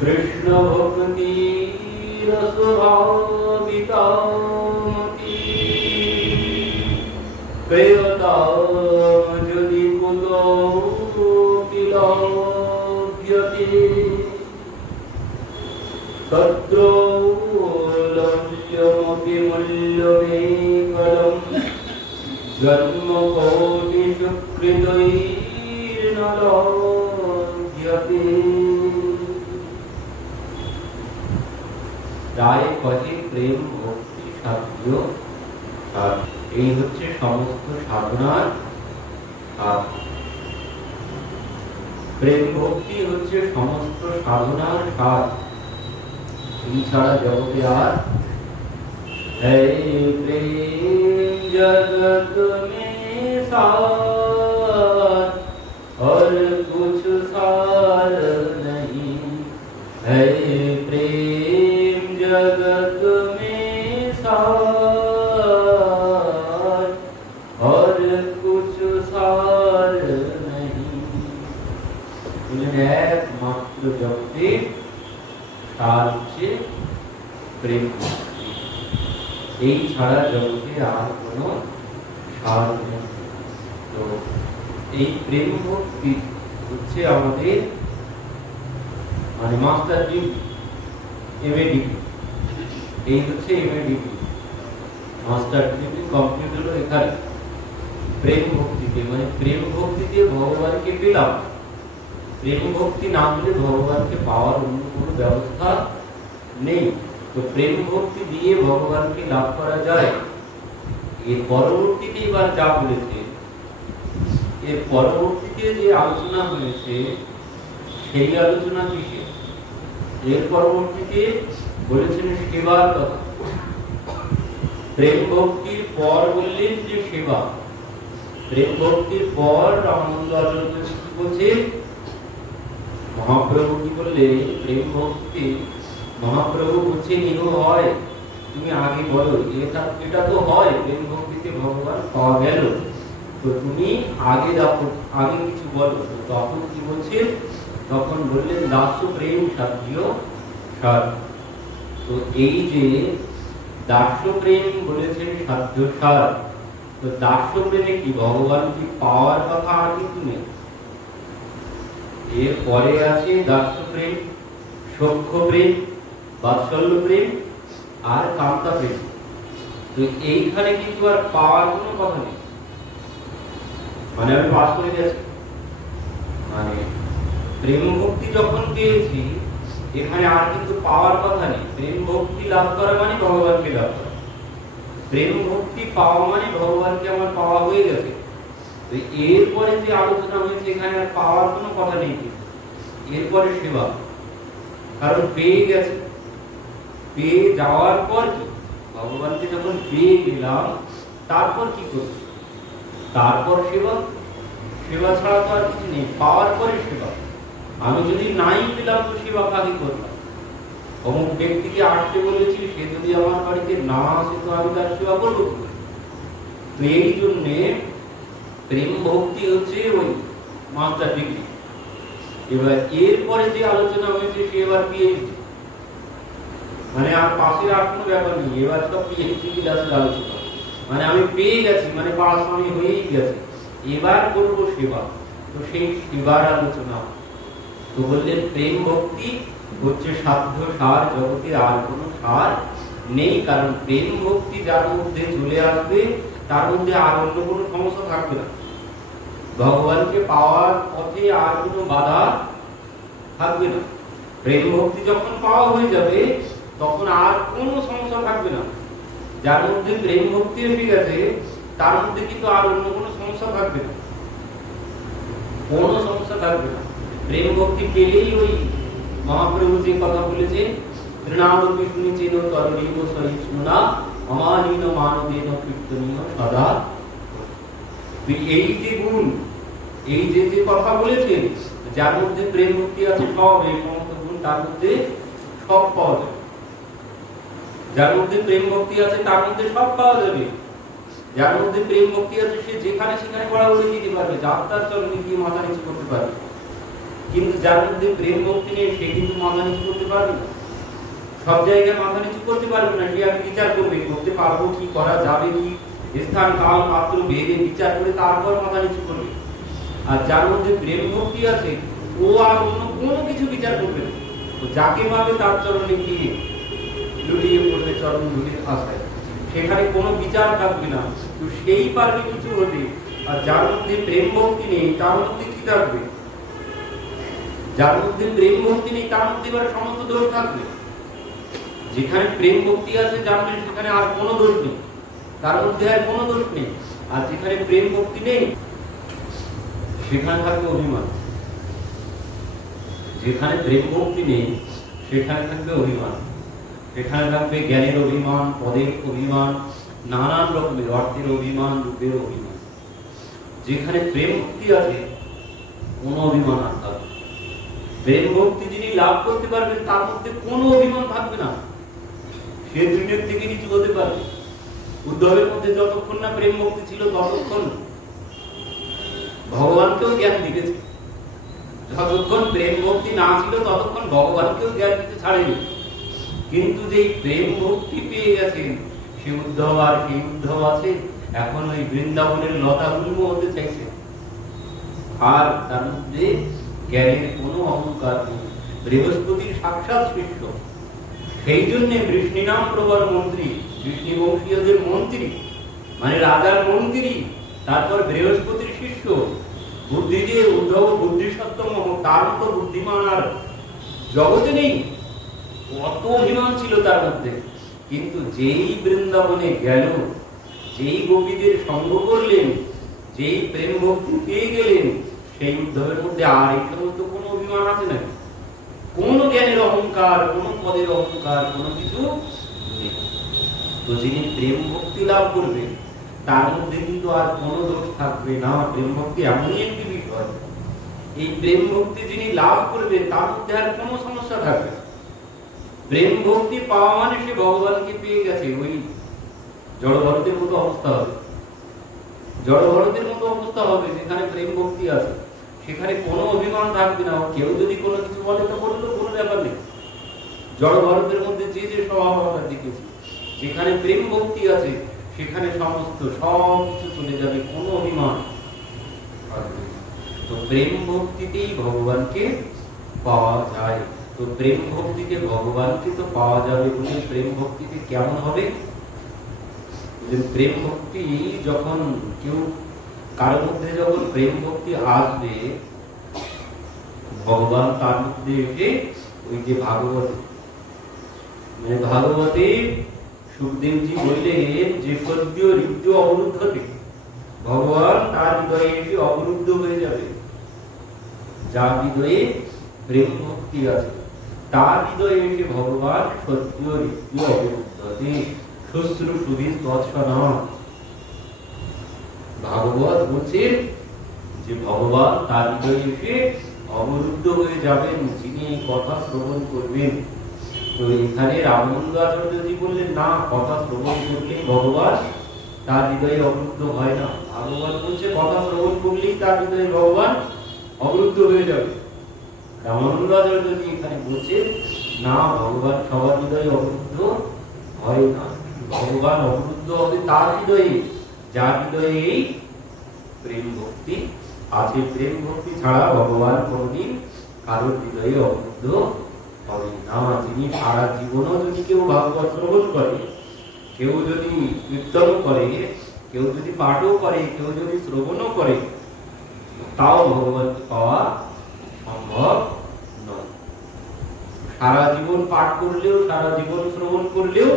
कृष्ण भक्ति रसभावितामती प्रेयताम यदि कुतो विलभ्यते तत्र लभ्यमपि मूल्यमेकलम् जन्मकोटिषु कृतैर्न लभ्यते। তাই কহে প্রেম ভক্তি সাধ্য এই হচ্ছে সমস্ত সাধনার স্বাদ। প্রেম ভক্তি হচ্ছে সমস্ত সাধনার স্বাদ। এই ছাড়া জগতে আর প্রেম জগত মে সার और कुछ सार नहीं है प्रेम जगत में सार और कुछ सार नहीं। একমাত্র জগতে সার হচ্ছে প্রেম ভক্তি। এই ছাড়া জগতে আর কোনো সার নেই। তো এই প্রেম ভক্তি হচ্ছে আমাদের মানে মাস্টার ডিগ্রি, এমএ ডিগ্রি। এই হচ্ছে MA degree, master degree complete হলো এখানে প্রেম ভক্তিতে। মানে প্রেম ভক্তিতে ভগবানকে পেলাম। প্রেম ভক্তি না হলে ভগবানকে পাওয়ার অন্য কোনো ব্যবস্থা নেই। তো প্রেম ভক্তি দিয়ে ভগবানকে লাভ করা যায়। এর পরবর্তীতে এবার যা বলেছে, এর পরবর্তীতে যে আলোচনা হয়েছে সেই আলোচনা কিসে? এর পরবর্তীতে বলেছেন সেবার কথা। প্রেম ভক্তির পর বললেন যে সেবা। প্রেম ভক্তির পর রামানন্দ আচার্য বলছে, মহাপ্রভু কি বললে প্রেম ভক্তি মহাপ্রভু বলছে নিরো হয়, তুমি আগে বলো এটা তো হয় প্রেম ভক্তিতে ভগবান পাওয়া গেল, তো তুমি আগে দেখো, আগে কিছু বলো। তখন কি বলছে? তখন বললেন দাস্য প্রেম সাধ্য সার। তো এই যে দাস্য প্রেম বলেছেন সাধ্য সার, তো দাস্য প্রেমে কি ভগবান কি পাওয়ার কথা আর কিন্তু নেই। এর পরে আছে দাস্য প্রেম, সখ্য প্রেম, বাৎসল্য প্রেম আর কান্তা প্রেম। তো এইখানে কিন্তু আর পাওয়ার কোনো কথা নেই। মানে আমি পাস করে গেছি, মানে প্রেম ভক্তি যখন পেয়েছি এখানে আর কিন্তু পাওয়ার কথা নেই। প্রেম ভক্তি লাভ করা মানে ভগবানকে লাভ করা। প্রেম ভক্তি পাওয়া মানে ভগবানকে আমার পাওয়া হয়ে গেছে। তো এরপরে যে আলোচনা হয়েছে এখানে আর পাওয়ার কোনো কথা নেই। এরপরে সেবা, কারণ পেয়ে গেছে। পেয়ে যাওয়ার পর কি ভগবানকে যখন পেয়ে গেলাম তারপর কি করব? তারপর সেবা। সেবা ছাড়া তো আর কিছু নেই। পাওয়ার পরে সেবা। আমি যদি নাই পেলাম তো সেবা কাকে করলাম? অমুক ব্যক্তিকে আসতে বলেছি, সে যদি আমার বাড়িতে না আসে তো আমি তার সেবা করবো। তো এই জন্যে প্রেম ভক্তি হচ্ছে ওই মাস্টার ডিগ্রি। এবার এরপরে যে আলোচনা হয়েছে সে এবার পিএইচডি, মানে আর পাশের আর কোনো ব্যাপার নেই। এবার সব পিএইচডি ক্লাসের আলোচনা। মানে আমি পেয়ে গেছি, মানে পাস আমি হয়েই গেছে, এবার করবো সেবা। তো সেই সেবার আলোচনা। তো বললেন প্রেম ভক্তি হচ্ছে সাধ্য সার, জগতে আর কোনো সার নেই। কারণ প্রেম ভক্তি যার মধ্যে চলে আসবে তার মধ্যে আর অন্য কোনো সমস্যা থাকবে না। ভগবানকে পাওয়ার পথে আর কোনো বাধা থাকবে না। প্রেম ভক্তি যখন পাওয়া হয়ে যাবে তখন আর কোনো সমস্যা থাকবে না। যার মধ্যে প্রেম ভক্তি এসে গেছে তার মধ্যে কিন্তু আর অন্য কোনো সমস্যা থাকবে না, কোনো সমস্যা থাকবে না। প্রেম ভক্তি পেলেই ওই মহাপ্রভু যে কথা বলেছে, তৃণাবতি শুনেছেন তরণীব সহিষ্ণুনা অমানীন মানবেন কীর্তনীয় সদা। এই যে গুণ, এই যে যে কথা বলেছেন, যার মধ্যে প্রেম ভক্তি আছে সব এই সমস্ত গুণ তার মধ্যে সব পাওয়া যাবে। যার মধ্যে প্রেম ভক্তি আছে তার মধ্যে সব পাওয়া যাবে। যার মধ্যে প্রেম ভক্তি আছে সে যেখানে সেখানে বড়াবড়ি দিতে পারবে, যার তার চরণে গিয়ে মাথা নিচু করতে পারবে। কিন্তু যার মধ্যে প্রেম ভক্তি নেই সে কিন্তু মাথা নিচু করতে পারবে না, সব জায়গায় মাথা নিচু করতে পারবে না। সে আগে বিচার করবে, করতে পারবো কি, করা যাবে কি, স্থান কাল পাত্র ভেদে বিচার করে তারপর মাথা নিচু করবে। আর যার মধ্যে প্রেম ভক্তি আছে ও আর কোনো কিছু বিচার করবে না, ও যাকে পাবে তার চরণে গিয়ে লুটিয়ে পড়বে চরণ ধুলির আশায়, সেখানে কোনো বিচার থাকবে না, তো সেই পারবে কিছু হতে। আর যার মধ্যে প্রেম ভক্তি নেই তার মধ্যে কি থাকবে? যার মধ্যে প্রেম ভক্তি নেই তার মধ্যে এবার সমস্ত দোষ থাকবে। যেখানে প্রেম ভক্তি আছে জানবেন সেখানে আর কোনো দোষ নেই, তার মধ্যে আর কোনো দোষ নেই। আর যেখানে প্রেম ভক্তি নেই সেখানে থাকবে অভিমান। যেখানে প্রেম ভক্তি নেই সেখানে থাকবে অভিমান, সেখানে থাকবে জ্ঞানের অভিমান, পদের অভিমান, নানান রকমের অর্থের অভিমান, রূপের অভিমান। যেখানে প্রেম ভক্তি আছে কোনো অভিমান আর থাকবে। প্রেম ভক্তি যিনি লাভ করতে পারবেন তার মধ্যে কোনো অভিমান থাকবে না, সে দুনিয়ার থেকে নিচু হতে পারবে। উদ্ধবের মধ্যে যতক্ষণ না প্রেম ভক্তি ছিল ততক্ষণ ভগবানকেও জ্ঞান দিতেছে, যতক্ষণ প্রেম ভক্তি না ছিল ততক্ষণ ভগবানকেও জ্ঞান দিতে ছাড়েনি। কিন্তু যেই প্রেম ভক্তি পেয়ে গেছেন সে উদ্ধব আর সেই উদ্ধব আছে এখন ওই বৃন্দাবনের লতা গুল্ম হতে চাইছে, আর তার মধ্যে জ্ঞানের কোনো অহংকার নেই। বৃহস্পতির সাক্ষাৎ শিষ্য, সেই জন্য বৃষ্ণি নাম প্রবর মন্ত্রী, বৃষ্ণি বংশীয়দের মন্ত্রী মানে রাজার মন্ত্রী, তারপর বৃহস্পতির শিষ্য। বুদ্ধি দিয়ে উদ্ধব বুদ্ধি সত্যম, তার মতো বুদ্ধিমান আর জগতে নেই, কত অভিমান ছিল তার মধ্যে। কিন্তু যেই বৃন্দাবনে গেল, যেই গোপীদের সঙ্গ করলেন, যেই প্রেম ভক্তি পেয়ে গেলেন, সেই উদ্ধবের মধ্যে আর এই সমস্ত কোনো অভিমান আছে নাকি? কোনো জ্ঞানের অহংকার, কোনো পদের অহংকার, কোনো কিছু নেই। তো যিনি প্রেম ভক্তি লাভ করবে তার মধ্যে কিন্তু আর কোনো দোষ থাকবে না। প্রেম ভক্তি এমনই একটি বিষয়, এই প্রেম ভক্তি যিনি লাভ করবে তার মধ্যে আর কোনো সমস্যা থাকবে না। প্রেম ভক্তি পাওয়া মানে সে ভগবানকে পেয়ে গেছে। ওই জড় ভরতের মতো অবস্থা হবে, জড় ভরতের মতো অবস্থা হবে। যেখানে প্রেম ভক্তি আছে সেখানে কোনো অভিমান থাকবে না, কেউ যদি কোনো কিছু বলে তো বললো, কোনো ব্যাপার নেই। জড় ভরতের মধ্যে যে যে স্বভাব আমরা দেখেছি, যেখানে প্রেম ভক্তি আছে সেখানে সমস্ত সব কিছু চলে যাবে, কোনো অভিমান থাকবে। তো প্রেম ভক্তিতেই ভগবানকে পাওয়া যায়। তো প্রেম ভক্তিতে ভগবানকে তো পাওয়া যাবে বলে প্রেম ভক্তিতে কেমন হবে? প্রেম ভক্তি যখন কেউ কারোর মধ্যে যখন প্রেম ভক্তি আসবে, ভগবান তার মধ্যে এসে ওই যে ভাগবতে মানে ভাগবতে সুখদেবজি বললেন যে সদ্য ঋদ্ধ অবরুদ্ধ থেকে ভগবান তার হৃদয়ে এসে অবরুদ্ধ হয়ে যাবে। যার হৃদয়ে প্রেম ভক্তি আছে তার হৃদয়ে এসে ভগবান সদ্য ঋদ্ধ অবরুদ্ধতে শুশ্রু সুধীর তৎসনা। ভাগবত বলছেন যে ভগবান তার হৃদয়ে এসে অবরুদ্ধ হয়ে যাবেন যিনি কথা শ্রবণ করবেন। তো এখানে রামানন্দ আচার্যজি বললেন না, কথা শ্রবণ করলে ভগবান তার হৃদয়ে অবরুদ্ধ হয় না। ভাগবত বলছে কথা শ্রবণ করলেই তার হৃদয়ে ভগবান অবরুদ্ধ হয়ে যাবে। রামানন্দ আচার্যজি এখানে বলছে না, ভগবান সবার হৃদয়ে অবরুদ্ধ হয় না, ভগবান অবরুদ্ধ হবে তার হৃদয়ে যার হৃদয়ে এই প্রেম ভক্তি আছে। প্রেম ভক্তি ছাড়া ভগবান কোনদিন কারোর হৃদয়ে অবরুদ্ধ হবে না। যিনি সারা জীবনও যদি কেউ ভাগবত শ্রবণ করে, কেউ যদি কীর্তন করে, কেউ যদি পাঠও করে, কেউ যদি শ্রবণও করে, তাও ভগবানকে পাওয়া সম্ভব নয়। সারা জীবন পাঠ করলেও, সারা জীবন শ্রবণ করলেও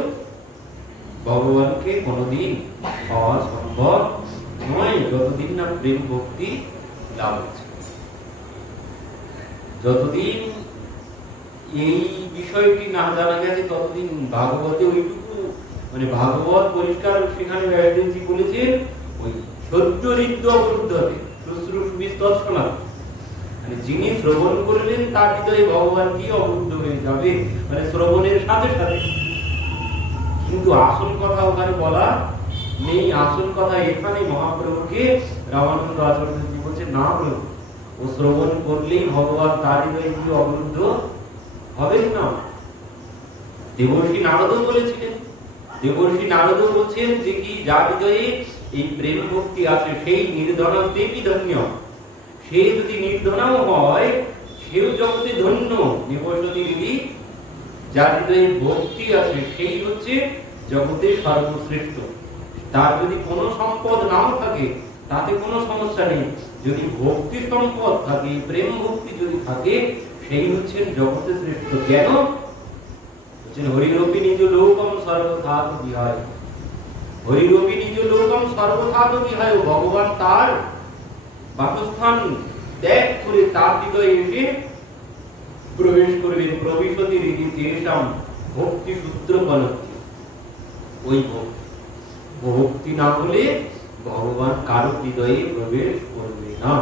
ভগবানকে কোনদিন পাওয়া সম্ভব নয় যতদিন না প্রেম ভক্তি লাভ হচ্ছে। যতদিন এই বিষয়টি না জানা গেছে ততদিন ভাগবতে ওইটুকু মানে ভাগবত পরিষ্কার সেখানে ব্যাসদেবজি বলেছেন ওই সদ্য ঋদ্ধ অবরুদ্ধ হবে শুশ্রু সুবিজ তৎসনা, মানে যিনি শ্রবণ করলেন তার হৃদয়ে ভগবান কি অবরুদ্ধ হয়ে যাবে, মানে শ্রবণের সাথে সাথে। কিন্তু আসল কথা ওখানে বলা নেই, আসল কথা এখানে মহাপ্রভুকে রামানন্দ আচার্যজি বলছে না প্রভু, ও শ্রবণ করলেই ভগবান তার হৃদয়ে কি অবরুদ্ধ হবেন না। দেবর্ষি নারদও বলেছিলেন, দেবর্ষি নারদও বলছেন যে কি যার হৃদয়ে এই প্রেম ভক্তি আছে সেই নির্ধনা দেবী ধন্য, সে যদি নির্ধনাও হয় সেও জগতে ধন্য। নিবসতি দিদি যার হৃদয়ে ভক্তি আছে সেই হচ্ছে জগতে সর্বশ্রেষ্ঠ। তার যদি কোনো সম্পদ নাও থাকে তাতে কোনো সমস্যা নেই, যদি ভক্তি সম্পদ থাকে, প্রেম ভক্তি যদি থাকে, সেই হচ্ছেন জগতে শ্রেষ্ঠ। কেন? হরিরূপী নিজ লোকম সর্বথাত বিহায়, হরিরূপী নিজ লোকম সর্বথাত বিহায়। ভগবান তার বাসস্থান ত্যাগ করে তার হৃদয়ে এসে প্রবেশ করবেন। প্রবিশতি রীতি তেষাম ভক্তি সূত্র বলতি, ওই ভক্তি না হলে ভগবান কারো হৃদয়ে প্রবেশ করবে না।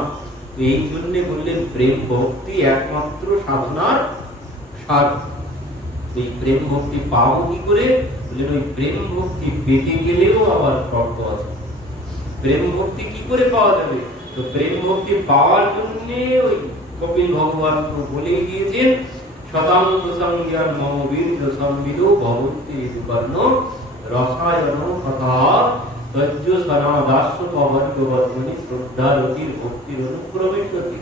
এই জন্য বললেন প্রেম ভক্তি একমাত্র সাধনার সার। এই প্রেম ভক্তি পাবো কি করে? বললেন ওই প্রেম ভক্তি পেতে গেলেও আবার শর্ত আছে। প্রেম ভক্তি কি করে পাওয়া যাবে? তো প্রেম ভক্তি পাওয়ার জন্য ওই কপিল ভগবান তো বলেই দিয়েছেন, শতাঙ্গ সংজ্ঞান মম বীর্য সংবিদো ভবন্তি ঋতুকর্ণ রসায়ন কথা তজ্জ সনাদাস্য পবন্ত বর্মণি শ্রদ্ধারতির ভক্তির অনুপ্রবেশতি।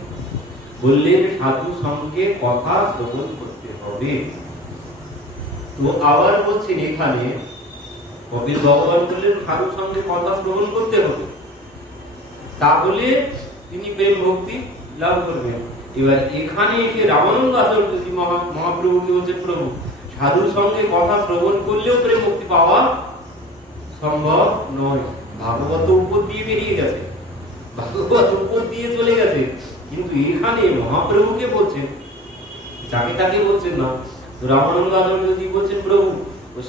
বললেন সাধু সঙ্গে কথা শ্রবণ করতে হবে। তো আবার বলছেন এখানে কপিল ভগবান বললেন সাধু সঙ্গে কথা শ্রবণ করতে হবে, তাহলে তিনি প্রেম ভক্তি লাভ করবেন। এবার এখানে এসে রামানন্দ আচার্য মহাপ্রভুকে বলছেন, প্রভু সাধুর সঙ্গে কথা শ্রবণ করলেও প্রেম মুক্তি পাওয়া সম্ভব নয়। ভাগবত উপর দিয়ে বেরিয়ে গেছে, ভাগবত উপর দিয়ে চলে গেছে, কিন্তু এখানে মহাপ্রভুকে বলছেন, যাকে তাকে বলছেন না। তো রামানন্দ আচার্যজি বলছেন, প্রভু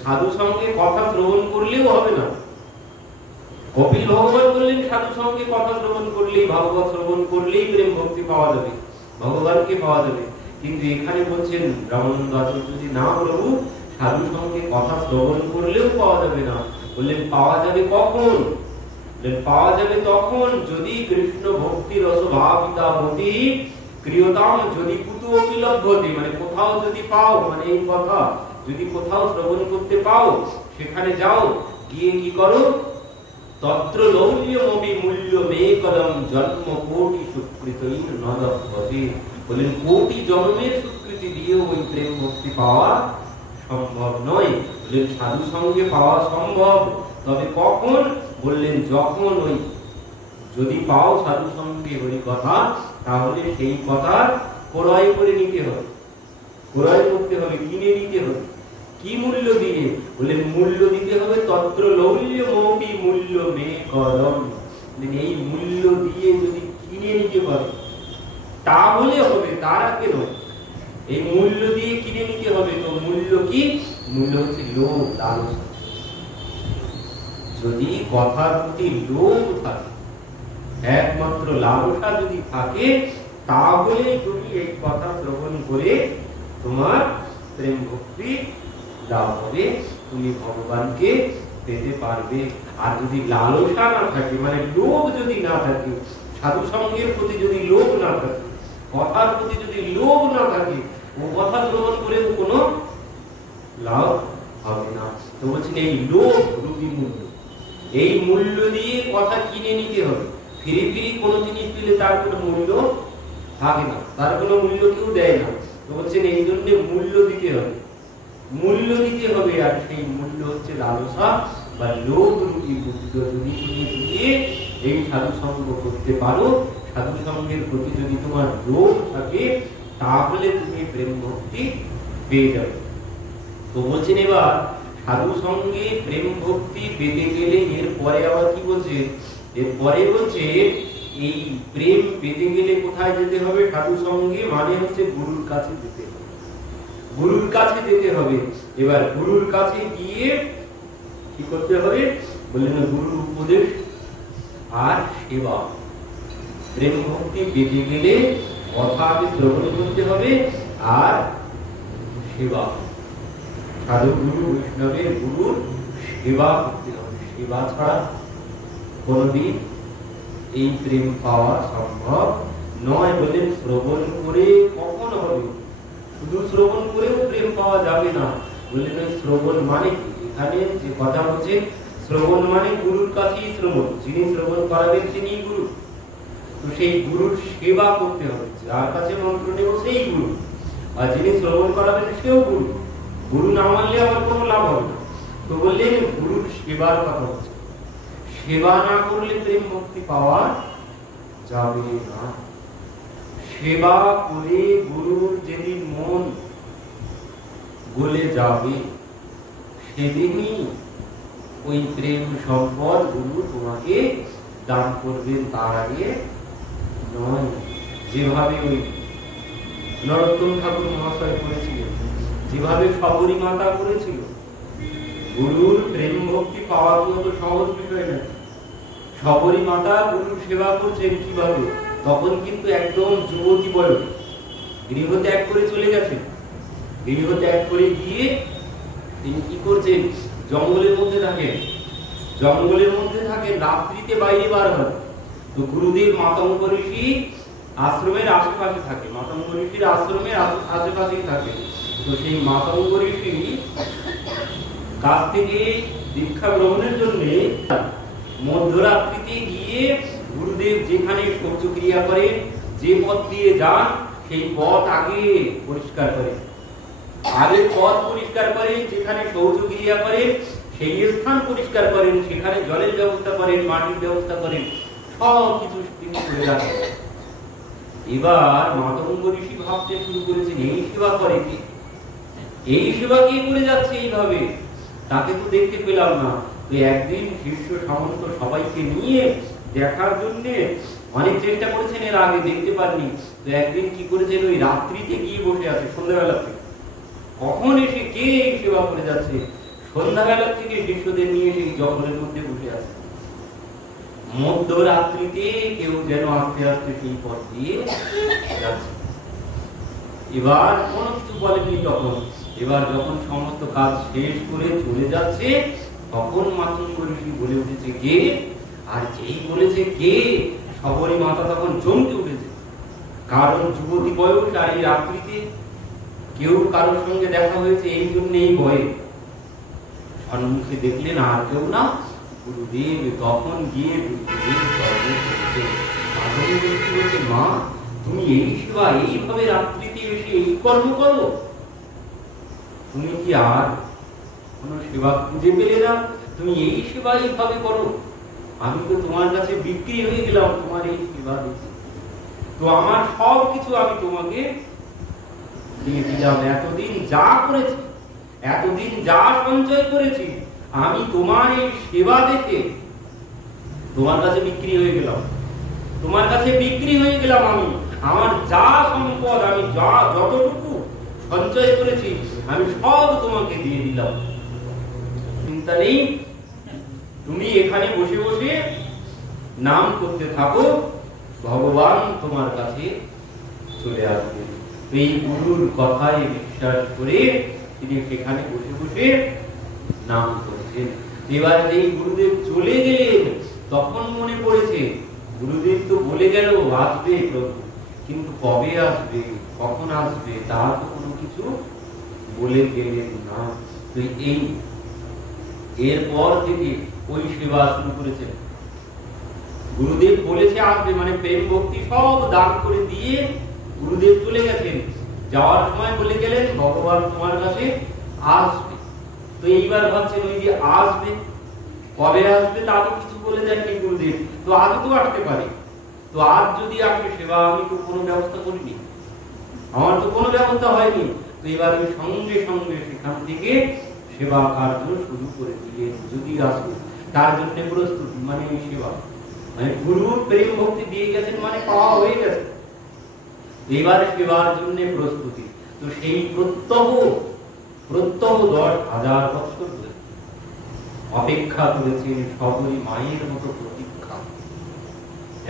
সাধুর সঙ্গে কথা শ্রবণ করলেও হবে না। কপিল ভগবান বললেন সাধু সঙ্গে কথা শ্রবণ করলেই, ভাগবত শ্রবণ করলেই প্রেম ভক্তি পাওয়া যাবে, ভগবানকে পাওয়া যাবে। কিন্তু এখানে বলছেন রামানন্দ আচার্যজি, না প্রভু সাধু সঙ্গে কথা শ্রবণ করলেও পাওয়া যাবে না। বললেন পাওয়া যাবে কখন? বললেন পাওয়া যাবে তখন যদি কৃষ্ণ ভক্তি রস ভাবিতা মতি ক্রিয়তাম যদি কুতু অপিলভ্যতে, মানে কোথাও যদি পাও, মানে এই কথা যদি কোথাও শ্রবণ করতে পাও, সেখানে যাও, গিয়ে কি করো? তত্র লৌল্যমপি মূল্য মেকরম জন্ম কোটি সুকৃতই নদভ্যতে। বলেন কোটি জন্মের সুকৃতি দিয়েও ওই প্রেম ভক্তি পাওয়া সম্ভব নয়। বললেন সাধু সঙ্গে পাওয়া সম্ভব, তবে কখন? বললেন যখন ওই যদি পাও সাধু সঙ্গে হরি কথা, তাহলে সেই কথা ক্রয় করে নিতে হবে, ক্রয় করতে হবে, কিনে নিতে হবে। কি মূল্য দিয়ে? বললেন মূল্য দিতে হবে তত্র লৌল্যমপি মূল্য মেকরম। এই মূল্য দিয়ে যদি কিনে নিতে পারে তাহলে হবে, তার আগে নয়। এই মূল্য দিয়ে কিনে নিতে হবে। তো মূল্য কি? মূল্য হচ্ছে লোভ, লালসা। যদি কথার প্রতি লোভ থাকে, একমাত্র লালসা যদি থাকে, তাহলে তুমি এই কথা শ্রবণ করে তোমার প্রেম ভক্তি লাভ হবে, তুমি ভগবানকে পেতে পারবে। আর যদি লালসা না থাকে, মানে লোভ যদি না থাকে, সাধু সঙ্গের প্রতি যদি লোভ না থাকে, কথার প্রতি যদি লোভ না থাকে, ও কথা শ্রবণ করে কোনো লাভ হবে না। তো বলছেন এই লোভ রূপী মূল্য, এই মূল্য দিয়ে কথা কিনে নিতে হবে। ফিরে ফিরে কোনো জিনিস পেলে তার কোনো মূল্য থাকে না, তার কোনো মূল্য কেউ দেয় না। তো বলছেন এই জন্য মূল্য দিতে হবে, মূল্য দিতে হবে। আর সেই মূল্য হচ্ছে লালসা বা লোভ রূপী মূল্য। যদি তুমি দিয়ে এই সাধু সঙ্গ করতে পারো, সাধু সঙ্গের প্রতি যদি তোমার লোভ থাকে, তাহলে তুমি প্রেম ভক্তি পেয়ে যাবে। তো বলছেন এবার সাধু সঙ্গে প্রেম ভক্তি পেতে গেলে এরপরে আবার কি বলছে? এরপরে বলছে এই প্রেম পেতে গেলে কোথায় যেতে হবে? সাধু সঙ্গে মানে হচ্ছে গুরুর কাছে যেতে হবে, গুরুর কাছে যেতে হবে। এবার গুরুর কাছে গিয়ে কি করতে হবে? বললেন গুরুর উপদেশ আর সেবা। প্রেম ভক্তি পেতে গেলে কথা আগে শ্রবণ করতে হবে আর সেবা। সাধু গুরু বৈষ্ণবের গুরুর সেবা করতে হবে। সেবা ছাড়া কোনদিন এই প্রেম পাওয়া সম্ভব নয়, বললেন শ্রবণ করে কখন হবে? শুধু শ্রবণ করেও প্রেম পাওয়া যাবে না। বললেন ওই শ্রবণ মানে কি? এখানে যে কথা হচ্ছে, শ্রবণ মানে গুরুর কাছেই শ্রবণ, যিনি শ্রবণ করাবেন তিনি গুরু। তো সেই গুরুর সেবা করতে হবে, যার কাছে মন্ত্র নেব সেই গুরু, আর যিনি শ্রবণ করাবেন সেও গুরু। গুরু না মানলে আমার কোনো লাভ হবে না। তো বললেন গুরুর সেবার কথা হচ্ছে, সেবা না করলে প্রেম মুক্তি পাওয়া যাবে না। সেবা করে গুরুর যেদিন মন গলে যাবে সেদিনই ওই প্রেম সম্পদ গুরু তোমাকে দান করবেন, তার আগে নয়। যেভাবে ওই নরোত্তম ঠাকুর মহাশয় করেছিলেন, যেভাবে শবরী মাতা করেছিল, গুরুর প্রেম ভক্তি পাওয়া তো সহজ বিষয় না। শবরী মাতা গুরুর সেবা করছেন কিভাবে? তখন কিন্তু একদম যুবতী বয়স, গৃহ ত্যাগ করে চলে গেছেন। গৃহ ত্যাগ করে গিয়ে তিনি কি করছেন? জঙ্গলের মধ্যে থাকেন, জঙ্গলের মধ্যে থাকেন, রাত্রিতে বাইরে বার হন। তো গুরুদেব মাতঙ্গ ঋষি আশ্রমের আশেপাশে থাকে, মাতঙ্গ ঋষির আশ্রমের আশেপাশেই থাকে। তো সেই মাতঙ্গ ঋষি কাছ থেকে দীক্ষা গ্রহণের জন্য মধ্যরাত্রিতে গিয়ে গুরুদেব যেখানে শৌচক্রিয়া করেন, যে পথ দিয়ে যান সেই পথ আগে পরিষ্কার করেন, আগে পথ পরিষ্কার করেন, যেখানে শৌচক্রিয়া করেন সেই স্থান পরিষ্কার করেন, সেখানে জলের ব্যবস্থা করেন, মাটির ব্যবস্থা করেন, সব কিছু তিনি করে রাখেন। এবার মাতঙ্গ ঋষি ভাবতে শুরু করেছেন, এই সেবা করে কি? এই সেবা কি করে যাচ্ছে এইভাবে? তাকে তো দেখতে পেলাম না। তো একদিন শিষ্য সামন্ত সবাইকে নিয়ে দেখার জন্য অনেক চেষ্টা করেছেন, এর আগে দেখতে পাননি। তো একদিন কি করেছেন? ওই রাত্রিতে গিয়ে বসে আছে, সন্ধ্যাবেলা থেকে। কখন এসে কে এই সেবা করে যাচ্ছে? সন্ধ্যাবেলা থেকে শিষ্যদের নিয়ে সেই জঙ্গলের মধ্যে বসে আছে। মধ্যরাত্রিতে কেউ যেন আস্তে আস্তে সেই পথ দিয়ে যাচ্ছে। এবার কোনো কিছু বলেননি তখন। এবার যখন সমস্ত কাজ শেষ করে চলে যাচ্ছে, তখন মাতঙ্গ ঋষি বলে উঠেছে কে? আর যেই বলেছে কে, শবরী মাতা তখন চমকে উঠেছে। কারণ যুবতী বয়স, আর এই রাত্রিতে কেউ কারোর সঙ্গে দেখা হয়েছে, এই জন্য এই ভয়ে সম্মুখে দেখলেন আর কেউ না, গুরুদেব। তখন গিয়ে বলছে, মা তুমি এই সেবা এইভাবে রাত্রিতে এসে এই কর্ম করো? তুমি কি আর কোন সেবা খুঁজে পেলে না? তুমি এই সেবা এইভাবে করো? আমি তো তোমার কাছে বিক্রি হয়ে গেলাম তোমার এই সেবা দেখে। তো আমার সব কিছু আমি তোমাকে দিয়ে দিলাম। এতদিন যা করেছি, এতদিন যা সঞ্চয় করেছি, আমি তোমার এই সেবা দেখে তোমার কাছে বিক্রি হয়ে গেলাম, তোমার কাছে বিক্রি হয়ে গেলাম। আমি আমার যা সম্পদ, আমি যা যতটুকু সঞ্চয় করেছি, আমি সব তোমাকে দিয়ে দিলাম। চিন্তা নেই, তুমি এখানে বসে বসে নাম করতে থাকো, ভগবান তোমার কাছে চলে আসবে। এই গুরুর কথায় বিশ্বাস করে তিনি সেখানে বসে বসে নাম করছেন। এবার এই গুরুদেব চলে গেলেন, তখন মনে পড়েছে গুরুদেব তো বলে গেল আসবে প্রভু, কিন্তু কবে আসবে, কখন আসবে, তা তো কোনো কিছু বলে গেলেন না। তো এই এরপর থেকে ওই সেবা শুরু করেছেন। গুরুদেব বলেছে আসবে, মানে প্রেম ভক্তি সব দান করে দিয়ে গুরুদেব চলে গেছেন। যাওয়ার সময় বলে গেলেন ভগবান তোমার কাছে আসবে। তো এইবার ভাবছেন ওই যে আসবে, কবে আসবে তা তো কিছু বলে দেননি গুরুদেব। তো আজ তো আসতে পারে, তো আজ যদি আসে সেবা, আমি তো কোনো ব্যবস্থা করিনি, আমার তো কোনো ব্যবস্থা হয়নি। তো এবার আমি সঙ্গে সঙ্গে সেখান থেকে সেবা কার্য শুরু করে দিলেন। যদি আসবে তার জন্য প্রস্তুতি, মানে এই সেবা, মানে গুরুর প্রেম ভক্তি দিয়ে গেছেন, মানে পাওয়া হয়ে গেছে, এবার সেবার জন্য প্রস্তুতি। তো সেই প্রত্যহ 10,000 বছর ধরে অপেক্ষা করেছেন শবরী মায়ের মতো প্রতীক্ষা।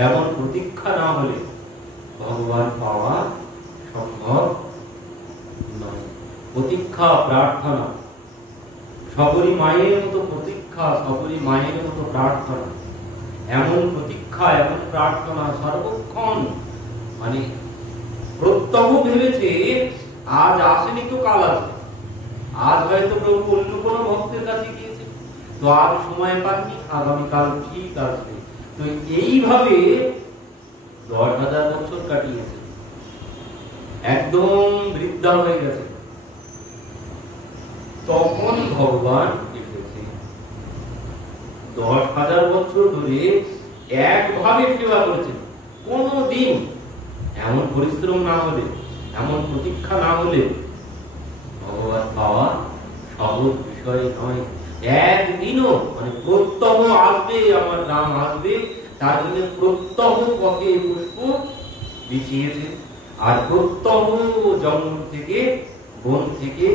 এমন প্রতীক্ষা না হলে ভগবান পাওয়া সম্ভব নয়। প্রতীক্ষা, প্রার্থনা, শবরী মায়ের মতো প্রতীক্ষা, শবরী মায়ের মতো প্রার্থনা, এমন প্রতীক্ষা, এমন প্রার্থনা সর্বক্ষণ মানে প্রত্যহ ভেবেছে আজ আসেনি তো কাল আসবে, আজ হয়তো প্রভু অন্য কোনো ভক্তের কাছে গিয়েছে, তো আজ সময় পাননি, আগামীকাল ঠিক আসবে। তো এইভাবে 10,000 বছর কাটিয়েছে, একদম বৃদ্ধা হয়ে গেছে। তখন ভগবান এসেছে। 10,000 বছর ধরে একভাবে সেবা করেছেন। কোনদিন এমন পরিশ্রম না হলে, এমন প্রতীক্ষা না হলে ভগবান পাওয়া সহজ বিষয় নয়। একদিনও মানে প্রত্যহ আসবে, আমার নাম আসবে, তার জন্য প্রত্যহ পথে পুষ্প বিছিয়েছে, আর প্রত্যহ জঙ্গল থেকে বন থেকে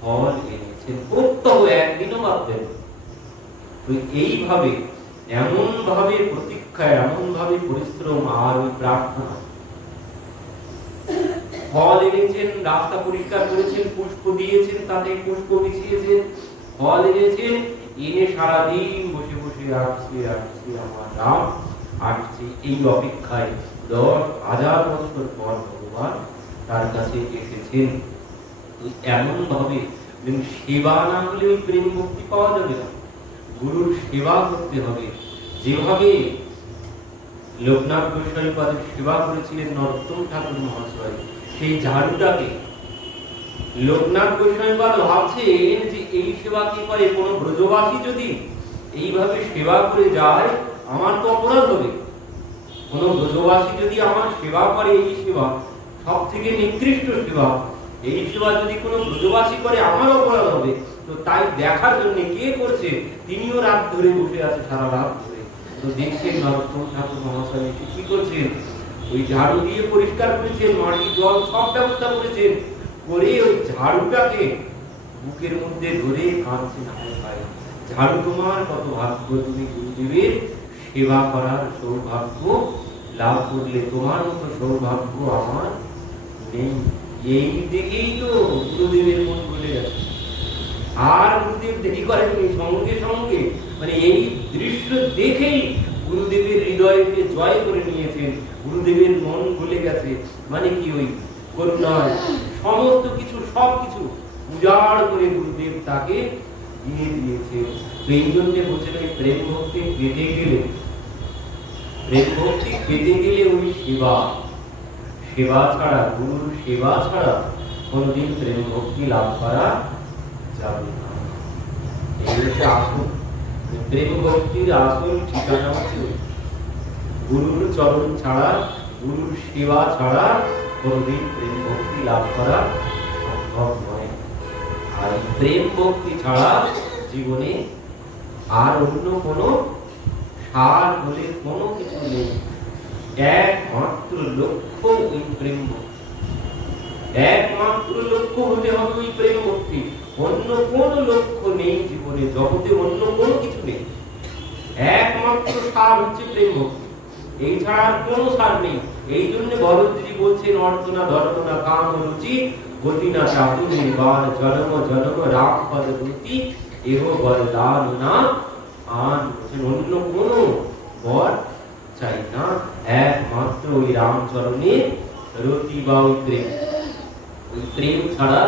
ফল এনেছেন, প্রত্যহ একদিনও বাদ দেন। তো এইভাবে এমন ভাবে প্রতীক্ষা, এমন ভাবে পরিশ্রম আর ওই প্রার্থনা, ফল এনেছেন, রাস্তা পরিষ্কার করেছেন, পুষ্প দিয়েছেন, তাতে পুষ্প বিছিয়েছেন, ফল এনেছেন, এনে সারাদিন বসে বসে আসছে আসছে আমার রাম আসছে, এই অপেক্ষায় 10,000 বছর পর ভগবান তার কাছে এসেছেন। এমন ভাবে সেবা না হলে ওই প্রেম মুক্তি পাওয়া যাবে না, গুরুর সেবা করতে হবে। যেভাবে লোকনাথ গোস্বামীপাদের সেবা করেছিলেন নরোত্তম ঠাকুর মহাশয়, সেই ঝাড়ুটাকে লোকনাথ গোস্বামীপাদ ভাবছেন যে এই সেবা কি করে কোনো ব্রজবাসী যদি এইভাবে সেবা করে যায় আমার তো অপরাধ হবে। কোন ব্রজবাসী যদি আমার সেবা করে, এই সেবা সব থেকে নিকৃষ্ট সেবা, এই সেবা যদি কোনো ব্রজবাসী করে আমার অপরাধ হবে। তো তাই দেখার জন্য কে করছে, তিনিও রাত ধরে বসে আছে, সারা রাত ধরে। তো দেখছেন নরোত্তম ঠাকুর মহাশয় কি করছেন, ওই ঝাড়ু দিয়ে পরিষ্কার করেছেন, মাটি জল সব ব্যবস্থা করেছেন, করে ওই ঝাড়ুটাকে বুকের মধ্যে ধরে কাঁদছেন, হায় হায় ঝাড়ু তোমার কত ভাগ্য, তুমি গুরুদেবের সেবা করার সৌভাগ্য লাভ করলে, তোমার মতো সৌভাগ্য আমার নেই। এই দেখেই তো গুরুদেবের মন ভুলে গেছে। আর গুরুদেব দেরি করেননি, সঙ্গে সঙ্গে মানে এই দৃশ্য দেখেই গুরুদেবের হৃদয়কে জয় করে নিয়েছেন, গুরুদেবের মন ভুলে গেছে। মানে কি ওই করুণায় সমস্ত কিছু সবকিছু উজাড় করে গুরুদেব তাকে দিয়ে দিয়েছে। তো এই জন্য বলছেন ওই প্রেম ভক্তি পেতে গেলে, প্রেম ভক্তি পেতে গেলে ওই সেবা, সেবা ছাড়া, গুরুর সেবা ছাড়া কোনদিন প্রেম ভক্তি লাভ করা যাবে না। এই হচ্ছে আসল প্রেম ভক্তির আসল ঠিকানা হচ্ছে গুরুর চরণ ছাড়া, গুরুর সেবা ছাড়া কোনদিন প্রেম ভক্তি লাভ করা সম্ভব নয়। আর প্রেম ভক্তি ছাড়া জীবনে আর অন্য কোনো সার বলে কোনো কিছু নেই। একমাত্র লক্ষ্য ওই প্রেম ভক্তি, একমাত্র লক্ষ্য হতে হবে ওই প্রেম ভক্তি। অন্য কোন লক্ষ্য নেই জীবনে, জগতে অন্য কোনো কিছু নেই। একমাত্র সার হচ্ছে প্রেম ভক্তি, এই ছাড়া আর কোনো সার নেই। এই জন্য ভরতজি বলছেন অর্চনা ধর্ম না কাম রুচি গতি না চাতু নির্বাণ জন্ম জন্ম রাম পদ রুতি এহ বরদান না আন। অন্য কোনো বর চাই না, একমাত্র ওই রামচরণে রতি বা ওই প্রেম, ওই প্রেম ছাড়া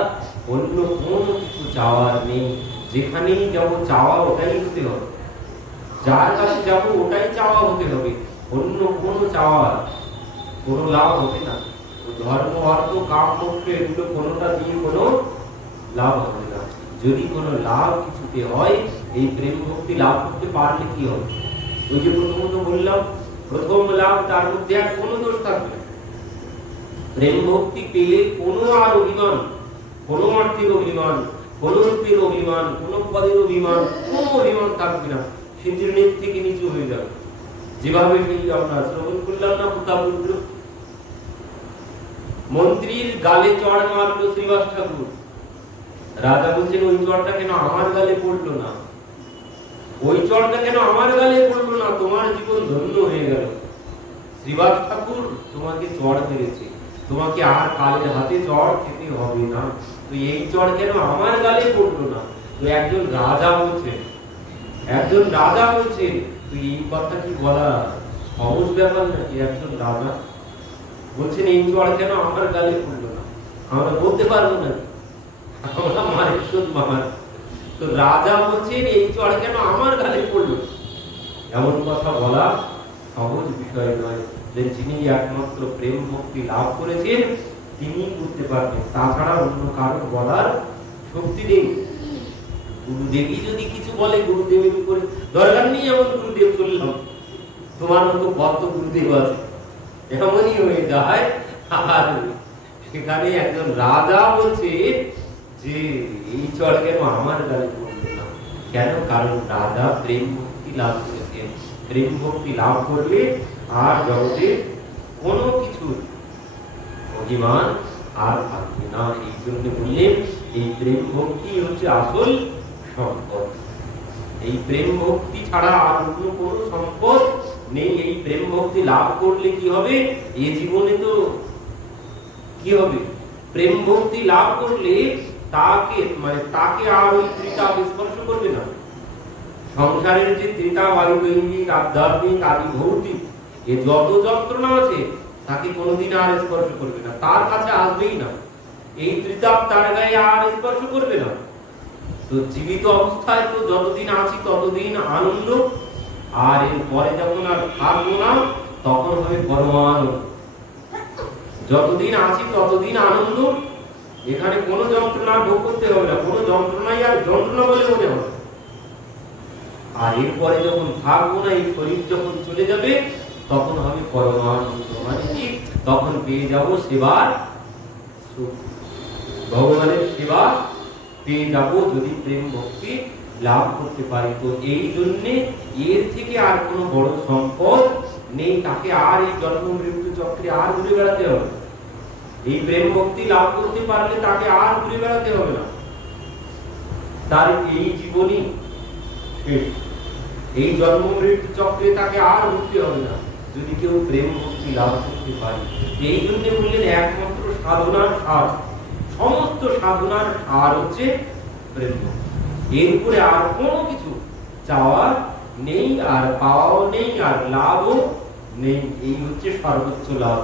অন্য কোনো কিছু চাওয়ার নেই। যেখানেই যাবো চাওয়া ওটাই হতে হবে, যার কাছে যাবো ওটাই চাওয়া হতে হবে, অন্য কোনো চাওয়া কোনো লাভ হবে না। ধর্ম অর্থ কাম মোক্ষ এগুলো কোনোটা দিয়ে কোনো লাভ হবে না। যদি কোনো লাভ কিছুতে হয়, এই প্রেম ভক্তি লাভ করতে পারলে কি হবে? ওই যে প্রথমত বললাম, প্রথম লাভ, তার মধ্যে আর কোনো দোষ থাকবে না। প্রেম ভক্তি পেলে কোনো আর অভিমান, কোনো অর্থের অভিমান, কোনো রূপের অভিমান, কোনো পদের অভিমান, কোনো অভিমান থাকবে না। সিঁদুরের থেকে নিচু হয়ে যাবে। যেভাবে সেই আমরা শ্রবণ করলাম না, প্রতাপরুদ্র মন্ত্রীর গালে চড় মারলো শ্রীবাস ঠাকুর। রাজা বলছেন ওই চড়টা কেন আমার গালে পড়লো না, ওই চড়টা কেন আমার গালে পড়লো না, তোমার জীবন ধন্য হয়ে গেল। শ্রীবাস ঠাকুর তোমাকে চড় মেরেছে, তোমাকে আর কালের হাতে চড় খেতে হবে না, তো এই চড় কেন আমার গালে পড়লো না? তো একজন রাজা বলছেন, একজন রাজা বলছেন, তো এই কথা কি বলা সহজ ব্যাপার নাকি? একজন রাজা বলছেন এই চড় কেন আমার গালে পড়লো না? আমরা বলতে পারবো না, আমরা মায়ের শোধ মামার। তো রাজা বলছেন এই চড় কেন আমার গালে পড়লো? এমন কথা বলা সহজ বিষয় নয়। যে যিনি একমাত্র প্রেম ভক্তি লাভ করেছেন তিনি বুঝতে পারবেন, তাছাড়া অন্য কারো বলার শক্তি নেই। গুরুদেবী যদি কিছু বলে গুরুদেবের উপরে দরকার নেই, এমন গুরুদেব চললাম, তোমার মতো কত গুরুদেব আছে, এমনই হয়ে যায়। আর সেখানে একজন রাজা বলছে যে এই চড় কেন আমার গালে পড়লো না? কেন? কারণ রাজা প্রেম ভক্তি লাভ করেছেন। প্রেম ভক্তি লাভ করলে আর জগতে কোনো কিছু অভিমান আর থাকবে না। এই জন্য বললেন এই প্রেম ভক্তি হচ্ছে আসল সম্পদ। এই প্রেম ভক্তি ছাড়া আর অন্য কোনো সম্পদ নেই। এই প্রেম ভক্তি লাভ করলে কি হবে? এই জীবনে তো কি হবে? প্রেম ভক্তি লাভ করলে তাকে আর ওই ত্রিতাপ স্পর্শ করবে না। সংসারের যে ত্রিতাপ, আদি দৈনিক, আধ্যাত্মিক, আদি ভৌতিক, এ যত যন্ত্রণা আছে তাকে কোনোদিন আর স্পর্শ করবে না, তার কাছে আসবেই না। এই ত্রিতাপ তার গায়ে আর স্পর্শ করবে না। তো জীবিত অবস্থায় তো যতদিন আছি ততদিন আনন্দ, আর এরপরে যখন আর থাকবো না তখন হবে পরমানন্দ। যতদিন আছি ততদিন আনন্দ, এখানে কোনো যন্ত্রণা ভোগ করতে হবে না, কোনো যন্ত্রণাই আর যন্ত্রণা বলে মনে হবে। আর এরপরে যখন থাকবো না, এই শরীর যখন চলে যাবে তখন হবে পরমানন্দ। মানে কি? তখন পেয়ে যাব সেবার সুখ, ভগবানের সেবা পেয়ে যাব যদি প্রেম ভক্তি লাভ করতে পারি। তো এই জন্য এর থেকে আর কোনো বড় সম্পদ নেই। তাকে আর এই জন্ম মৃত্যু চক্রে আর ঘুরে বেড়াতে হবে। এই প্রেম ভক্তি লাভ করতে পারলে তাকে আর ঘুরে বেড়াতে হবে না। তার এই জীবনই শেষ, এই জন্ম মৃত্যু চক্রে তাকে আর উঠতে হবে না যদি কেউ প্রেম ভক্তি লাভ করতে পারে। এই জন্য বললেন একমাত্র সাধনার সার, সমস্ত সাধনার সার হচ্ছে প্রেম ভক্তি। এর উপরে আর কোনো কিছু চাওয়া নেই, আর পাওয়াও নেই, আর লাভও নেই। এই হচ্ছে সর্বোচ্চ লাভ,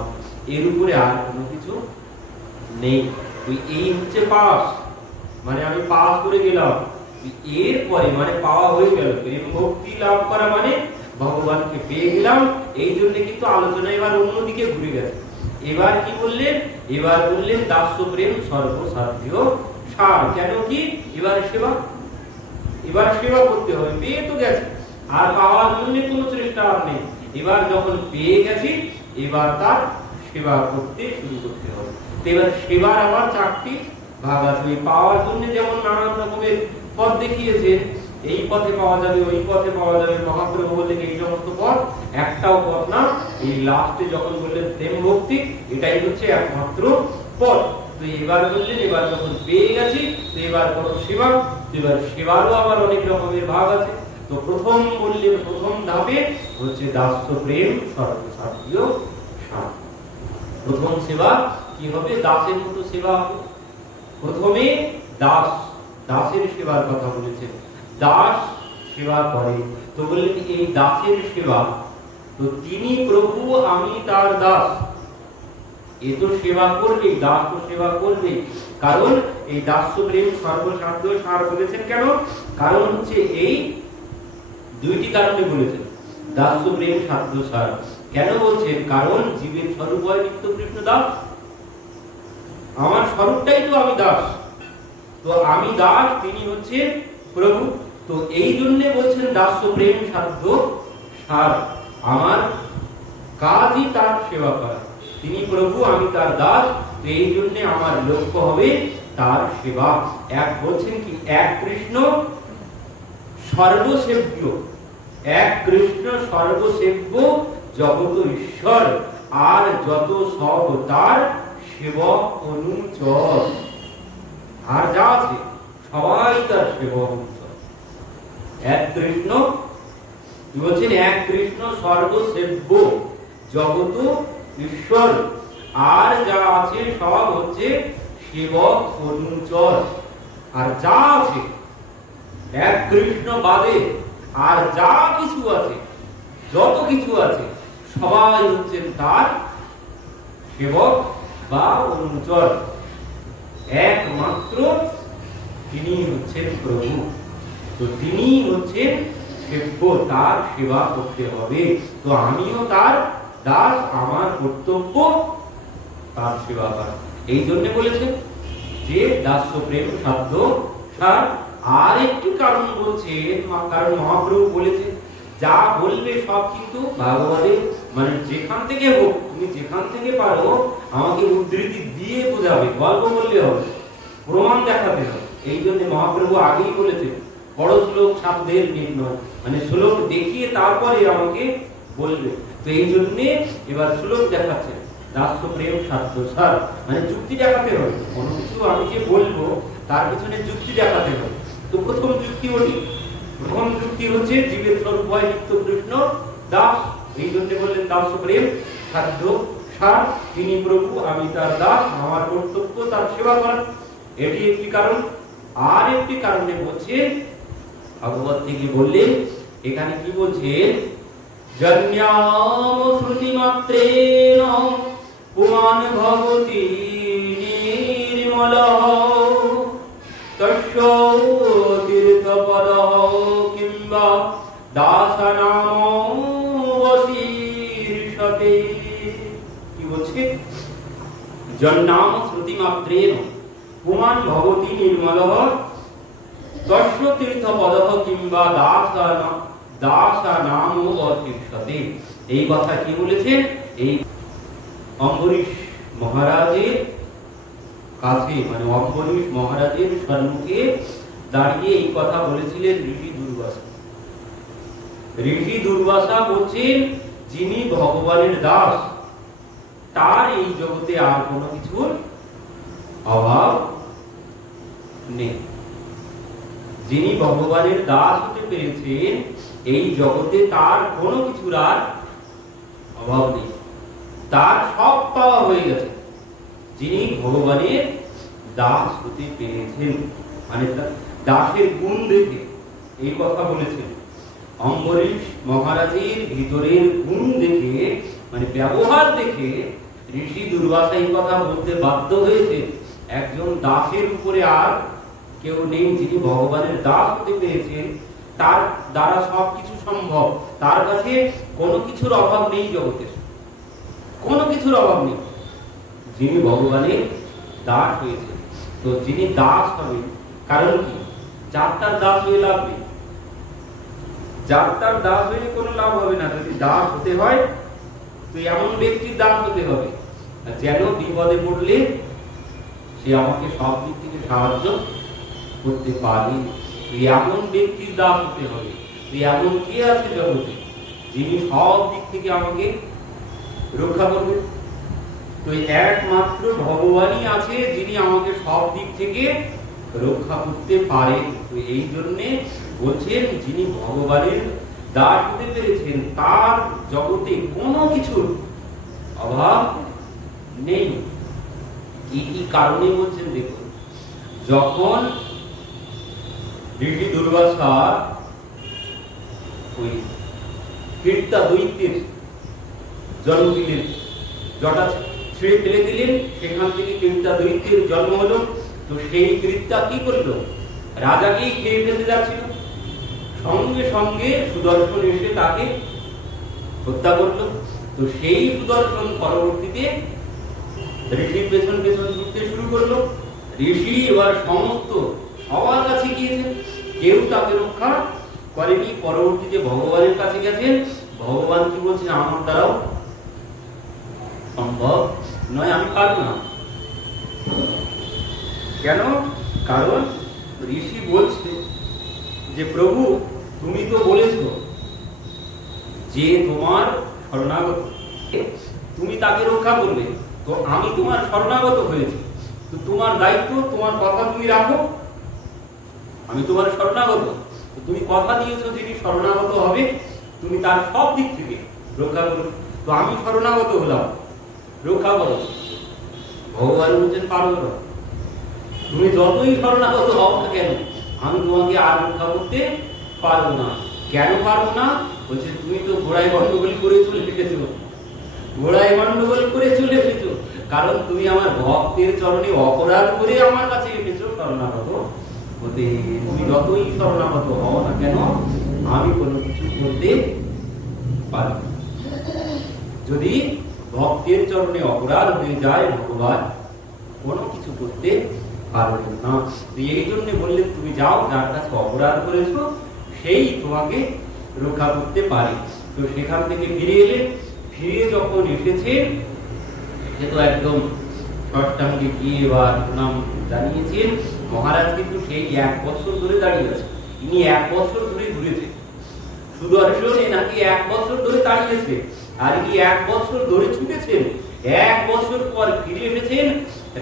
এর উপরে আর কোনো কিছু নেই। এই হচ্ছে পাস, মানে আমি পাস করে গেলাম। এরপরে মানে পাওয়া হয়ে গেল, প্রেম ভক্তি লাভ করা মানে ভগবানকে পেয়ে গেলাম। এই জন্য কিন্তু আলোচনা এবার অন্যদিকে ঘুরে গেছে। এবার কি বললেন? এবার বললেন দাস্য প্রেম সর্বসাধ্য সার। কেন কি? এবার সেবা, এবার সেবা করতে হবে। পেয়ে তো গেছে, আর পাওয়ার জন্য কোনো চেষ্টা আর নেই। এবার যখন পেয়ে গেছি এবার তার সেবা করতে শুরু করতে হবে। এবার সেবার আবার চারটি ভাগ আছে। পাওয়ার জন্য যেমন নানান রকমের পথ দেখিয়েছেন, এই পথে পাওয়া যাবে, ওই পথে পাওয়া যাবে। মহাপ্রভু বললেন এই সমস্ত পথ একটাও পথ না। এই লাস্টে যখন বললেন প্রেম ভক্তি, এটাই হচ্ছে একমাত্র পথ। তো এবার বললেন এবার যখন পেয়ে গেছি তো এবার করো সেবা। এবার সেবারও আবার অনেক রকমের ভাগ আছে। তো প্রথম বললেন প্রথম ধাপে হচ্ছে দাস্য প্রেম সর্বসাধ্য সার। প্রথম সেবা কি হবে? দাসের মতো সেবা হবে। প্রথমে দাস, দাসের সেবার কথা বলেছেন। দাস সেবা করে, তো বললেন এই দাসের সেবা, তো তিনি প্রভু আমি তার দাস, এ তো সেবা করবে, দাস তো সেবা করবে। কারণ এই দাস্য প্রেম সর্বসাধ্য সার বলেছেন কেন? কারণ হচ্ছে এই দুইটি কারণে বলেছেন দাস্য প্রেম সাধ্য সার। কেন বলছেন? কারণ জীবের স্বরূপ হয় নিত্য কৃষ্ণ দাস। আমার স্বরূপটাই তো আমি দাস, তো আমি দাস, তিনি হচ্ছে প্রভু। তো এই জন্য বলছেন দাস্য প্রেম সাধ্য সার। আমার কাজই তার সেবা করা, তিনি প্রভু আমি তার দাস। তো এই জন্য আমার লক্ষ্য হবে তার সেবা। এক বলছেন কি? এক কৃষ্ণ সর্বসেব্য, এক কৃষ্ণ সর্বসেব্য জগত ঈশ্বর, আর যত সব তার সেবক অনুচর। আর যা আছে সবাই তার সেবক অনুচর। এক কৃষ্ণ বলছেন এক কৃষ্ণ সর্বসেব্য জগত ঈশ্বর, আর যা আছে সব হচ্ছে সেবক অনুচর। আর যা আছে এক কৃষ্ণ বাদে আর যা কিছু আছে, যত কিছু আছে সবাই হচ্ছেন তার সেবক বা অনুচর, একমাত্র তিনি হচ্ছেন প্রভু। তো তিনি হচ্ছেন সেব্য, তার সেবা করতে হবে। তো আমিও তার দাস, আমার কর্তব্য তার সেবা করা। এই জন্য বলেছেন যে দাস্য প্রেম সাধ্য সার। আর একটি কারণ বলছেন, কারণ মহাপ্রভু বলেছেন যা বলবে সব কিন্তু ভাগবতে, মানে যেখান থেকে হোক, তুমি যেখান থেকে পারো আমাকে উদ্ধৃতি দিয়ে বোঝাবে, গল্প বললে হবে, প্রমাণ দেখাতে হবে। এই জন্য মহাপ্রভু আগেই বলেছেন বড় শ্লোক শব্দের নির্ণয়, মানে শ্লোক দেখিয়ে তারপরে আমাকে বলবে। তো এই জন্য এবার শ্লোক দেখাচ্ছে দাস্য প্রেম সাধ্য সার, মানে যুক্তি দেখাতে হবে। কোনো কিছু আমি যে বলবো তার পিছনে যুক্তি দেখাতে হবে। তো প্রথম যুক্তি বলি, প্রথম যুক্তি হচ্ছে জীবের স্বরূপ হয় নিত্য কৃষ্ণ দাস, এই জন্য বললেন দাস্য প্রেম সাধ্য সার, তিনি প্রভু, আমি তার দাস, আমার কর্তব্য তার সেবা করা, এটি একটি কারণ। আর একটি কারণে বলছে ভাগবত থেকে বললেন, এখানে কি বলছে, জন্যাম শ্রুতি মাত্রেণ পুমান ভবতি নির্মলঃ তস্য তীর্থপদঃ কিংবা দাসানাম বশীর্ষতে। কি বলছে, জন্যাম শ্রুতি মাত্রেণ পুমান ভবতি নির্মলঃ তস্য তীর্থপদঃ কিংবা দাসানাম বশীর্ষতে। এই কথা কি বলেছেন, এই অম্বরীশ মহারাজের কাছে, মানে অম্বরীশ মহারাজের সম্মুখে দাঁড়িয়ে এই কথা বলেছিলেন ঋষি দুর্বাসা। ঋষি দুর্বাসা বলছেন যিনি ভগবানের দাস, তার এই জগতে আর কোনো কিছুর অভাব নেই। যিনি ভগবানের দাস হতে পেরেছেন, এই জগতে তার কোনো কিছুর আর অভাব নেই, তার সব পাওয়া হয়ে গেছে। যিনি ভগবানের দাস হতে পেরেছেন, মানে দাসের গুণ দেখে এই কথা বলেছেন। অম্বরীশ মহারাজের ভিতরের গুণ দেখে, মানে ব্যবহার দেখে ঋষি দুর্বাসা এই কথা বলতে বাধ্য হয়েছে, একজন দাসের উপরে আর কেউ নেই। যিনি ভগবানের দাস হতে পেরেছেন, তার দ্বারা সবকিছু সম্ভব, তার কাছে কোনো কিছুর অভাব নেই, জগতের কোনো কিছুর অভাব নেই। যিনি ভগবানের দাস হয়েছে, তো যিনি দাস হবেন, কারণ কি, যাত্রার দাস হয়ে লাভ নেই, যাত্রার দাস হয়ে কোনো লাভ হবে না। যদি দাস হতে হয় তো এমন ব্যক্তির দাস হতে হবে যেন বিপদে পড়লে সে আমাকে সব দিক থেকে সাহায্য করতে পারে, এমন ব্যক্তির দাস হতে হবে। এমন কে আছে জগতে যিনি সব দিক থেকে আমাকে রক্ষা করবে? তো একমাত্র ভগবানই আছে যিনি আমাকে সব দিক থেকে রক্ষা করতে পারেন। তো এই জন্যে বলছেন যিনি ভগবানের দাস হতে পেরেছেন, তার জগতে কোনো কিছুর অভাব নেই। কি কি কারণে বলছেন দেখুন, যখন ঋষি দুর্বাসা ওই কীর্তা দৈত্যের জন্ম দিলেন, জটা ছেড়ে ফেলে দিলেন, সেখান থেকে কীর্তা দৈত্যের জন্ম হলো। তো সেই কীর্তা কি করলো, রাজাকেই খেয়ে ফেলতে যাচ্ছিল, সঙ্গে সঙ্গে সুদর্শন এসে তাকে হত্যা করলো। তো সেই সুদর্শন পরবর্তীতে ঋষির পেছন পেছন ছুটতে শুরু করলো। ঋষি এবার সমস্ত সবার কাছে গিয়েছেন, কেউ তাকে রক্ষা করেনি। পরবর্তীতে ভগবানের কাছে গেছেন, ভগবান কি বলছেন, আমার দ্বারাও সম্ভব নয়, আমি পারবো না। কেন? কারণ ঋষি বলছে যে প্রভু তুমি তো বলেছো যে তোমার শরণাগত, তুমি তাকে রক্ষা করবে, তো আমি তোমার শরণাগত হয়েছি, তো তোমার দায়িত্ব, তোমার কথা তুমি রাখো, আমি তোমার শরণাগত, তো তুমি কথা দিয়েছো যিনি শরণাগত হবে তুমি তার সব দিক থেকে রক্ষা করবে, তো আমি শরণাগত হলাম, রক্ষা করো। ভগবান বলছেন পারবো না, তুমি যতই শরণাগত হও না কেন আমি তোমাকে আর রক্ষা করতে পারবো না। কেন পারবো না? বলছে তুমি তো ঘোড়ায় গন্ডগোল করে চলে এসেছো, ঘোড়ায় গন্ডগোল করে চলে এসেছো, কারণ তুমি আমার ভক্তের চরণে অপরাধ করে আমার কাছে এসেছো শরণাগত হতে। তুমি যতই শরণাগত হও না কেন, আমি কোনো কিছু করতে পারি। যদি ভক্তের চরণে অপরাধ হয়ে যায়, ভগবান কোনো কিছু করতে পারবেন না। এই জন্য বললেন তুমি যাও, যার কাছে অপরাধ করেছো সেই তোমাকে রক্ষা করতে পারে। তো সেখান থেকে ফিরে এলেন। ফিরে যখন এসেছেন, সে তো একদম ষষ্ঠাঙ্গে গিয়ে এবার প্রণাম জানিয়েছেন। মহারাজ কিন্তু সেই 1 বছর ধরে দাঁড়িয়ে আছে। ইনি 1 বছর ধরে ঘুরেছে। সুদর্শন নাকি 1 বছর ধরে দাঁড়িয়েছে, আর ইনি 1 বছর ধরে ছুটেছেন। 1 বছর পর ফিরে এসেছেন,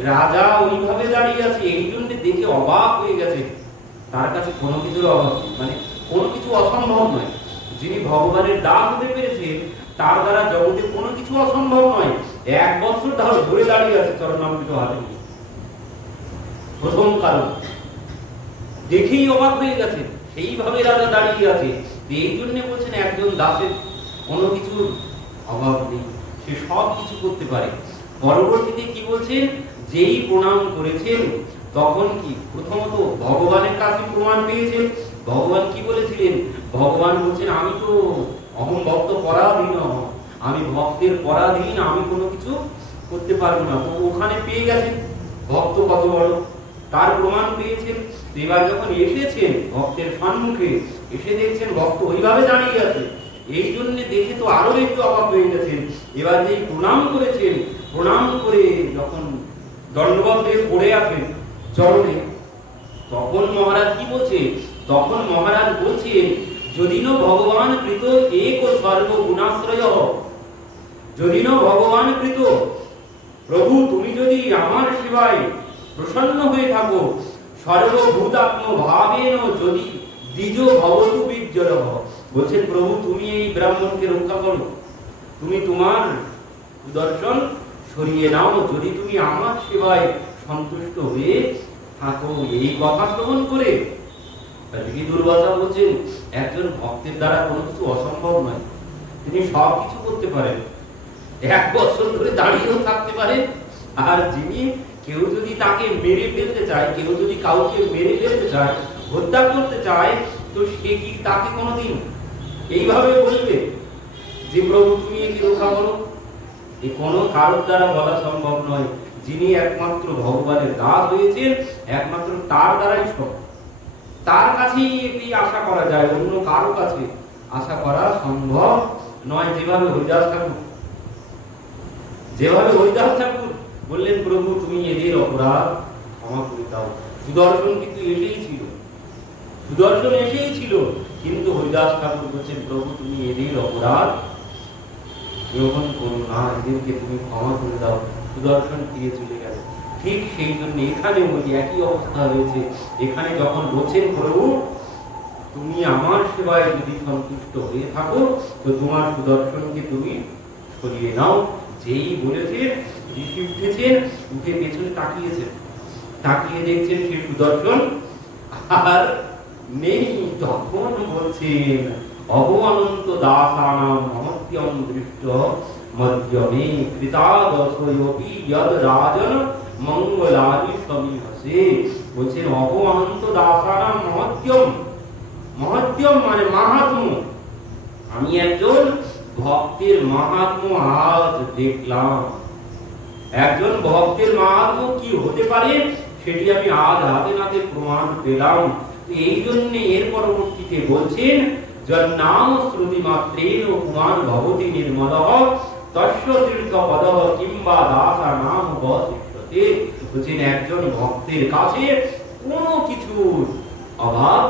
রাজা ওইভাবে দাঁড়িয়ে আছে। এই জন্য দেখে অবাক হয়ে গেছে। তার কাছে কোনো কিছুর অভাব নেই, মানে কোনো কিছু অসম্ভব নয়। যিনি ভগবানের দাস হতে পেরেছেন, তার দ্বারা জগতে কোনো কিছু অসম্ভব নয়। 1 বছর ধরে দাঁড়িয়ে আছে চরণামৃত হাতে নিয়ে। প্রথম কারণ দেখেই অবাক হয়ে গেছে, সেইভাবে রাজা দাঁড়িয়ে আছে। এই জন্য বলছেন একজন দাসের কোনো কিছুর অভাব নেই, সে সব কিছু করতে পারে। পরবর্তীতে কি বলছেন, যেই প্রণাম করেছেন তখন কি প্রথমত ভগবানের কাছে প্রমাণ পেয়েছেন। ভগবান কি বলেছিলেন? ভগবান বলছেন আমি তো অহম ভক্ত পরাধীন, আমি ভক্তের পরাধীন, আমি কোনো কিছু করতে পারবো না। তো ওখানে পেয়ে গেছেন ভক্ত কত বড়, তার প্রমাণ পেয়েছেন। এবার যখন এসেছেন ভক্তের সম্মুখে, এসে দেখছেন ভক্ত ওইভাবে দাঁড়িয়ে আছে। এই জন্য দেখে তো আরো একটু অবাক হয়ে গেছেন। এবার যেই প্রণাম করেছেন, প্রণাম করে যখন দণ্ডবত হয়ে পড়ে আছেন চরণে, তখন মহারাজ কি বলছে? তখন মহারাজ বলছেন যদি ন ভগবান কৃত এক সর্বগুণাশ্রয়, যদি ন ভগবান কৃত, প্রভু তুমি যদি আমার সেবায় প্রসন্ন হয়ে থাকো, সর্বভূতাত্ম ভাবেন যদি দ্বিজ ভবতু বিজ্জলঃ, বলছেন প্রভু তুমি এই ব্রাহ্মণকে রক্ষা করো, তুমি তোমার সুদর্শন সরিয়ে নাও, যদি তুমি আমার সেবায় সন্তুষ্ট হয়ে থাকো। এই কথা শ্রবণ করে দুর্বাসা বলছেন একজন ভক্তের দ্বারা কোনো কিছু অসম্ভব নয়, তিনি সব কিছু করতে পারেন। 1 বছর ধরে দাঁড়িয়েও থাকতে পারেন। আর যিনি কেউ যদি তাকে মেরে ফেলতে চায়, কেউ যদি কাউকে মেরে ফেলতে চায়, হত্যা করতে চায়, তো সে কি তাকে কোনোদিন এইভাবে বলবে যে প্রভু তুমি একে রক্ষা করো? এই কোনো কারোর দ্বারা বলা সম্ভব নয়। যিনি একমাত্র ভগবানের দাস হয়েছেন, একমাত্র তার দ্বারাই সব, তার কাছেই এটি আশা করা যায়, অন্য কারো কাছে আশা করা সম্ভব নয়। যেভাবে হরিদাস ঠাকুর বললেন প্রভু তুমি এদের অপরাধ ক্ষমা করে দাও। সুদর্শন কিন্তু এসেই ছিল, কিন্তু হরিদাস ঠাকুর বলছেন প্রভু তুমি এদের অপরাধ গ্রহণ করো না, এদেরকে তুমি ক্ষমা করে দাও। সুদর্শন ফিরে চলে গেল। ঠিক সেই জন্য এখানে ওই একই অবস্থা হয়েছে। এখানে যখন বলছেন প্রভু তুমি আমার সেবায় যদি সন্তুষ্ট হয়ে থাকো, তো তোমার সুদর্শনকে তুমি সরিয়ে নাও। যেই বলেছেন ঋষি উঠেছেন, উঠে পেছনে তাকিয়েছেন, তাকিয়ে দেখছেন সে সুদর্শন আর নেই। তখন বলছেন অবনন্ত দাসানাম মহত্যম দৃষ্ট মধ্যমে কৃতাদশয়োপি যদ রাজন মঙ্গলানি সমীহসে। বলছেন অবনন্ত দাসানাম মহত্যম মানে মাহাত্ম্য। আমি একজন ভক্তের মাহাত্ম্য আজ দেখলাম। একজন ভক্তের মাহাত্ম্য কি হতে পারে সেটি আমি আজ হাতে নাতে প্রমাণ পেলাম। এই জন্য এর পরবর্তীতে বলছেন জন্নাম শ্রুতি মাত্রেণ পুমান ভবতি নির্মলঃ তস্য তীর্থ পদঃ কিংবা দাসানাম বশিষ্যতে। বলছেন একজন ভক্তের কাছে কোনো কিছুর অভাব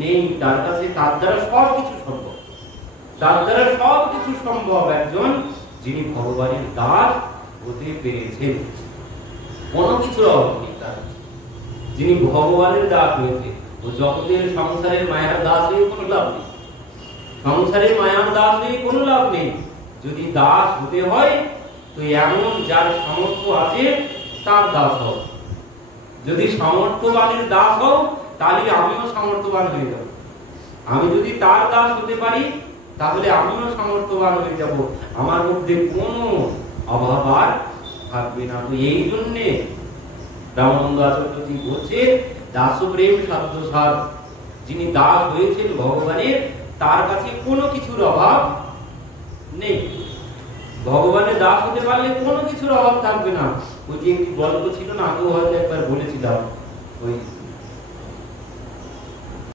নেই, তার কাছে তার দ্বারা সবকিছু সম্ভব, তার দ্বারা সবকিছু সম্ভব। একজন যিনি ভগবানের দাস হতে পেরেছেন, কোনো কিছুর অভাব নেই তার। যিনি ভগবানের দাস হয়েছে, ও জগতের সংসারের মায়ার দাস হয়ে কোনো লাভ নেই, সংসারের মায়ার দাস হয়ে কোনো লাভ নেই। যদি দাস হতে হয় তো এমন যার সামর্থ্য আছে তার দাস হও। যদি সামর্থ্যবানের দাস হও তাহলে আমিও সামর্থ্যবান হয়ে যাব। আমি যদি তার দাস হতে পারি তাহলে আমিও সামর্থ্যবান হয়ে যাব। আমার মধ্যে কোনো অভাব আর থাকবে না। তো এই জন্যে রামানন্দ আচার্যজি বলছে দাসপ্রেম সাধ্য সাধ, যিনি দাস হয়েছেন ভগবানের তার কাছে কোনো কিছুর অভাব নেই। ভগবানের দাস হতে পারলে কোনো কিছুর অভাব থাকবে না। ওই যে একটি গল্প ছিল না, আগেও হয়তো একবার বলেছিলাম, ওই